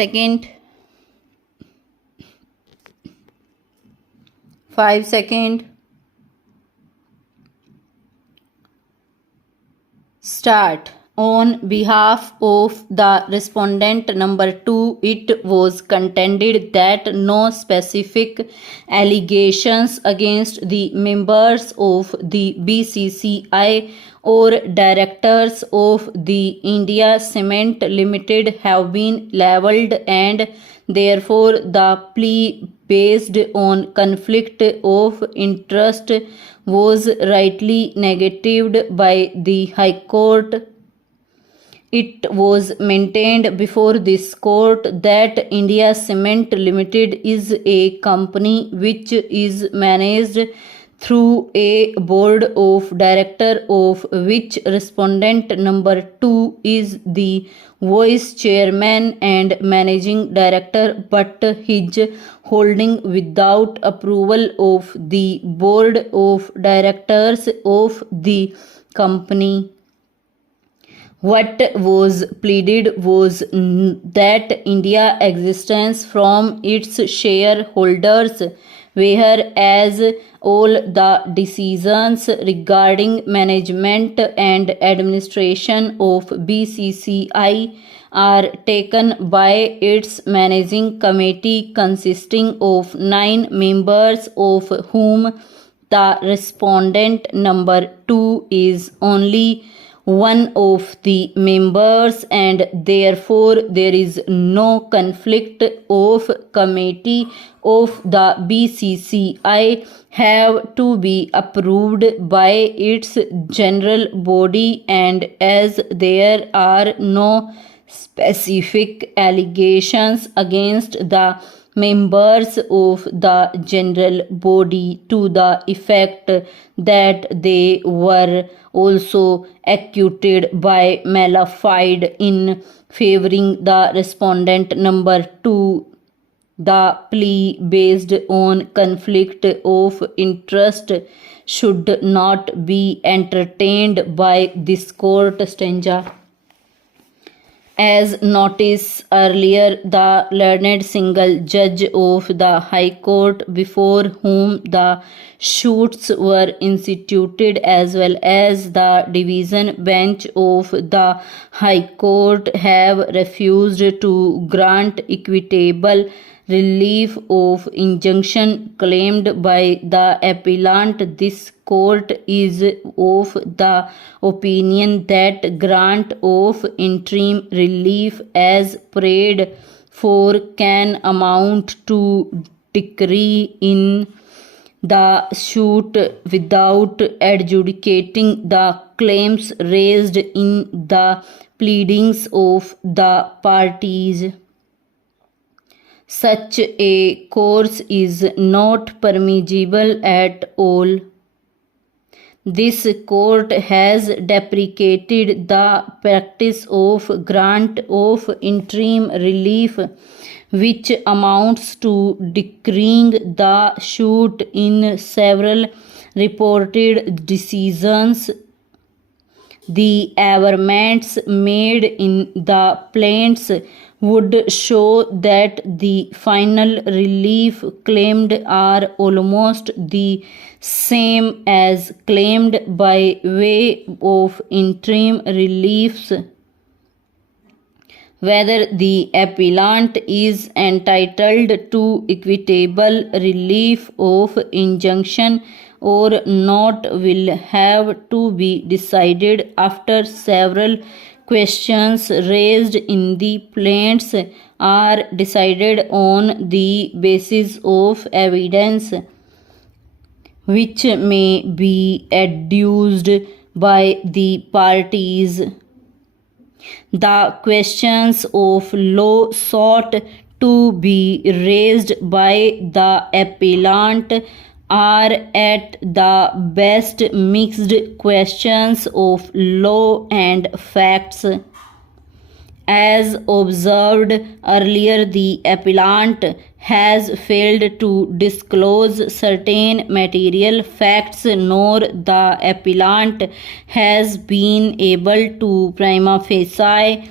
seconds. 5 seconds. Start. On behalf of the respondent number 2, it was contended that no specific allegations against the members of the BCCI or directors of the India Cement Limited have been levelled, and therefore the plea based on conflict of interest was rightly negatived by the High Court. It was maintained before this court that India Cement Limited is a company which is managed through a board of directors, of which respondent number 2 is the vice chairman and managing director, but his holding without approval of the board of directors of the company. What was pleaded was that India's existence from its shareholders, whereas all the decisions regarding management and administration of BCCI are taken by its managing committee consisting of 9 members, of whom the respondent number 2 is only one of the members, and therefore there is no conflict of committee of the BCCI have to be approved by its general body, and as there are no specific allegations against the members of the general body to the effect that they were also acquitted by malafide in favoring the respondent number 2. The plea based on conflict of interest should not be entertained by this court. Stanza. As noticed earlier, the learned single judge of the High Court, before whom the suits were instituted, as well as the division bench of the High Court, have refused to grant equitable relief of injunction claimed by the appellant. This court is of the opinion that grant of interim relief as prayed for can amount to decree in the suit without adjudicating the claims raised in the pleadings of the parties. Such a course is not permissible at all. This court has deprecated the practice of grant of interim relief, which amounts to decreeing the suit in several reported decisions. The averments made in the plaints would show that the final relief claimed are almost the same as claimed by way of interim reliefs. Whether the appellant is entitled to equitable relief of injunction or not will have to be decided after several questions raised in the plaints are decided on the basis of evidence which may be adduced by the parties. The questions of law sought to be raised by the appellant are at the best mixed questions of law and facts. As observed earlier, the appellant has failed to disclose certain material facts, nor the appellant has been able to prima facie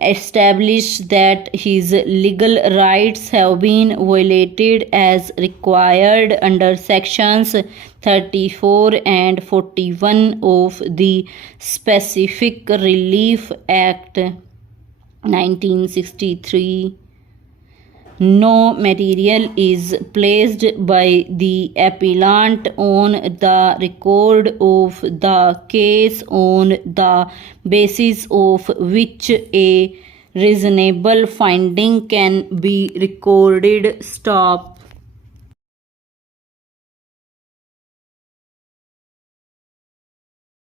establish that his legal rights have been violated as required under sections 34 and 41 of the Specific Relief Act 1963. No material is placed by the appellant on the record of the case on the basis of which a reasonable finding can be recorded. Stop.